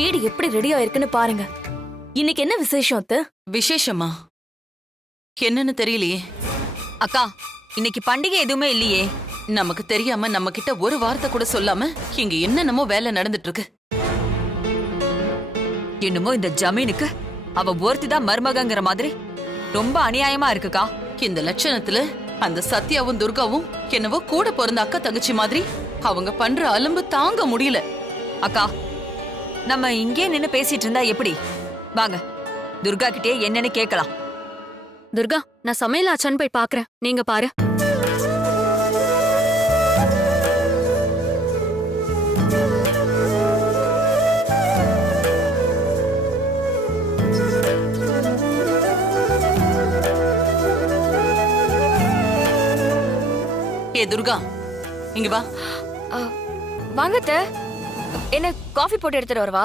வீடு எப்படி ரெடி ஆயிருக்குன்னு பாருங்க. இன்னைக்கு என்ன விசேஷம் அத்தை? விசேஷமா? என்னன்னு தெரியலையே. அக்கா, இன்னைக்கு பண்டிகை எதுவுமே இல்லையே. நமக்கு தெரியாம நம்ம கிட்ட ஒரு வார்த்தை கூட சொல்லாம இங்க என்னென்னமோ வேலை நடந்துட்டு இருக்கு. என்னமோ இந்த ஜமீனுக்கு அவ ஒருத்திதான் மருமகங்கிற மாதிரி ரொம்ப அநியாயமா இருக்குக்கா. இந்த லட்சணத்துல அந்த சத்யாவும் துர்காவும் என்னவோ கூட பிறந்த அக்கா தங்கச்சி மாதிரி அவங்க பண்ற அலும்பு தாங்க முடியல. அக்கா, நம்ம இங்கே நின்னு பேசிட்டு இருந்தா எப்படி? வாங்க, துர்கா கிட்டே என்னன்னு கேட்கலாம். துர்கா, நான் சமையல் ஆச்சான்னு போய் பாக்குறேன். நீங்க பாரு. ஏ துர்கா, இங்க வா. வாங்க அத்தை. என்ன காஃபி போட்டு எடுத்துட்டு வரவா?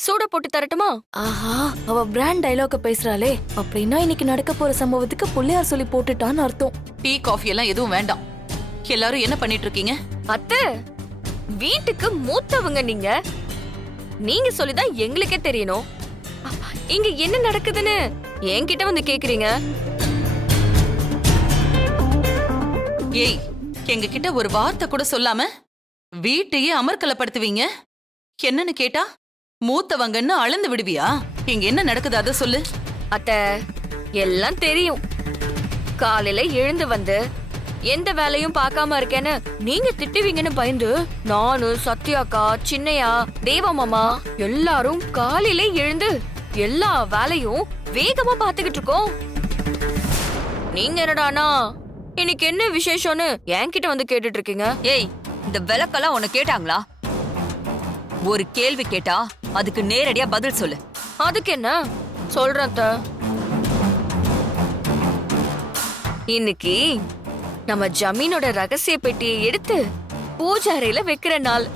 சூட போட்டு தரட்டுமா? ஆஹா, அவ பிராண்ட் டைலாக பேசுறாளே. அப்படின்னா இன்னைக்கு நடக்க போற சம்பவத்துக்கு புள்ளையார் சொல்லி போட்டுட்டான்னு அர்த்தம். டீ காஃபி எல்லாம் எதுவும் வேண்டாம். எல்லாரும் என்ன பண்ணிட்டு இருக்கீங்க? அத்தை, வீட்டுக்கு மூத்தவங்க நீங்க. நீங்க சொல்லிதான் எங்களுக்கே தெரியணும். இங்க என்ன நடக்குதுன்னு என்கிட்ட வந்து கேக்குறீங்க. ஏய், எங்க கிட்ட ஒரு வார்த்தை கூட சொல்லாம வீட்டையே அமர்க்கலப்படுத்துவீங்க. என்னன்னு கேட்டா மூத்தவங்கன்னு அளந்து விடுவியா? இங்க என்ன நடக்குது அத சொல்லு. அத்தை, எல்லாம் தெரியும். காலையில எழுந்து வந்து எந்த வேலையும் பார்க்காம இருக்கேன்னு நீங்க திட்டுவீங்கன்னு பயந்து நானு, சத்யாக்கா, சின்னையா, தேவா மாமா எல்லாரும் காலையில எழுந்து எல்லா வேலையும் வேகமா பாத்துக்கிட்டு இருக்கோம். நீங்க என்னடானா இன்னைக்கு என்ன விசேஷம்னு என்கிட்ட வந்து கேட்டுட்டு இருக்கீங்க. ஏய், இந்த விளக்கெல்லாம் உன்னை கேட்டாங்களா? ஒரு கேள்வி கேட்டா அதுக்கு நேரடியா பதில் சொல்லு. அதுக்கு என்ன சொல்றேன் அத்தை. இன்னைக்கு நம்ம ஜமீனோட ரகசிய பெட்டியை எடுத்து பூஜை அறையில வைக்கிற நாள்.